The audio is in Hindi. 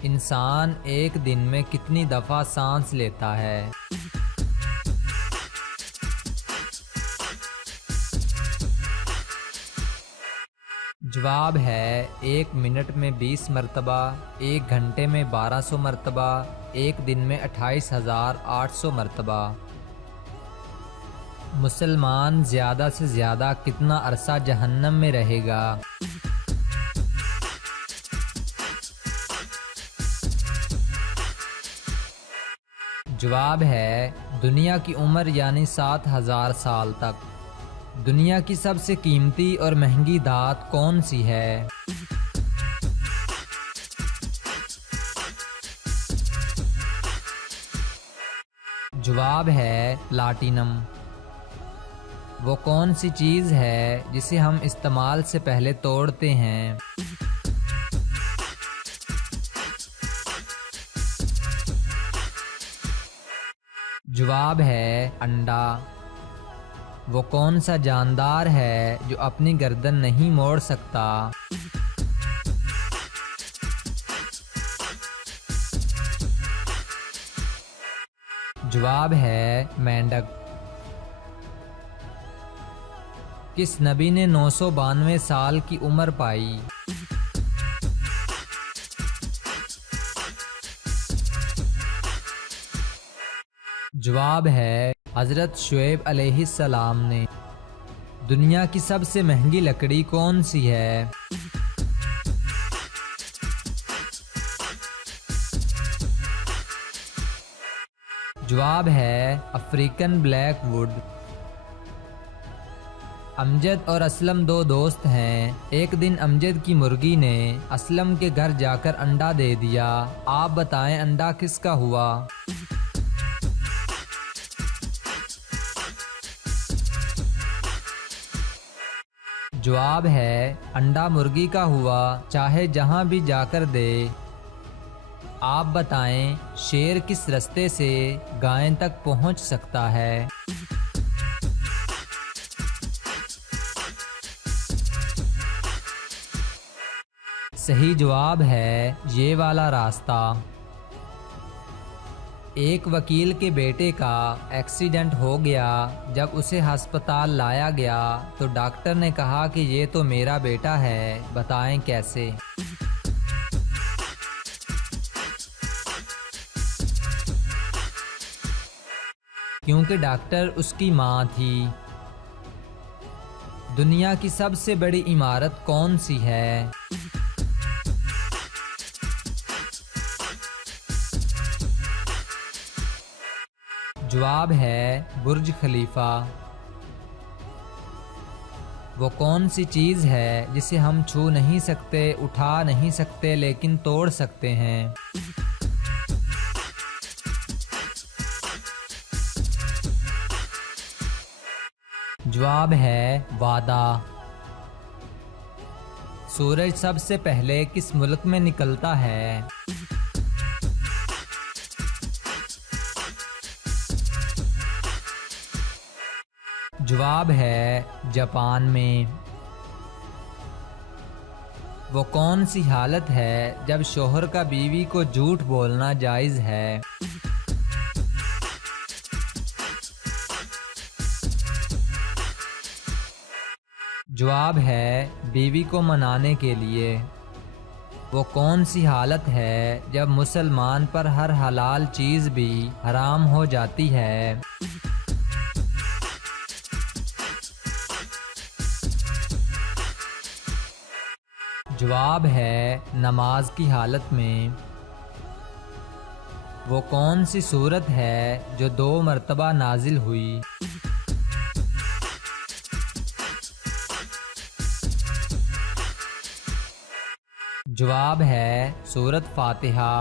इंसान एक दिन में कितनी दफ़ा सांस लेता है? जवाब है 1 मिनट में 20 मरतबा, 1 घंटे में 1200 मरतबा, 1 दिन में 28,800 मरतबा। मुसलमान ज़्यादा से ज़्यादा कितना अरसा जहन्नम में रहेगा? जवाब है दुनिया की उम्र यानी 7,000 साल तक। दुनिया की सबसे कीमती और महंगी धात कौन सी है? जवाब है प्लाटिनम। वो कौन सी चीज़ है जिसे हम इस्तेमाल से पहले तोड़ते हैं? जवाब है अंडा। वो कौन सा जानदार है जो अपनी गर्दन नहीं मोड़ सकता? जवाब है मेंढक। किस नबी ने 992 साल की उम्र पाई? जवाब है हज़रत शुएब अलैहिस्सलाम ने। दुनिया की सबसे महंगी लकड़ी कौन सी है? जवाब है अफ्रीकन ब्लैक वुड। अमजद और असलम दो दोस्त हैं। एक दिन अमजद की मुर्गी ने असलम के घर जाकर अंडा दे दिया। आप बताएं अंडा किसका हुआ? जवाब है अंडा मुर्गी का हुआ, चाहे जहां भी जाकर दे। आप बताएं शेर किस रास्ते से गाय तक पहुंच सकता है? सही जवाब है ये वाला रास्ता। एक वकील के बेटे का एक्सीडेंट हो गया। जब उसे अस्पताल लाया गया तो डॉक्टर ने कहा कि ये तो मेरा बेटा है, बताएं कैसे? क्योंकि डॉक्टर उसकी माँ थी। दुनिया की सबसे बड़ी इमारत कौन सी है? जवाब है बुर्ज खलीफा। वो कौन सी चीज़ है जिसे हम छू नहीं सकते, उठा नहीं सकते, लेकिन तोड़ सकते हैं? जवाब है वादा। सूरज सबसे पहले किस मुल्क में निकलता है? जवाब है जापान में। वो कौन सी हालत है जब शौहर का बीवी को झूठ बोलना जायज़ है? जवाब है बीवी को मनाने के लिए। वो कौन सी हालत है जब मुसलमान पर हर हलाल चीज़ भी हराम हो जाती है? जवाब है नमाज की हालत में। वो कौन सी सूरत है जो 2 मरतबा नाजिल हुई? जवाब है सूरत फातिहा।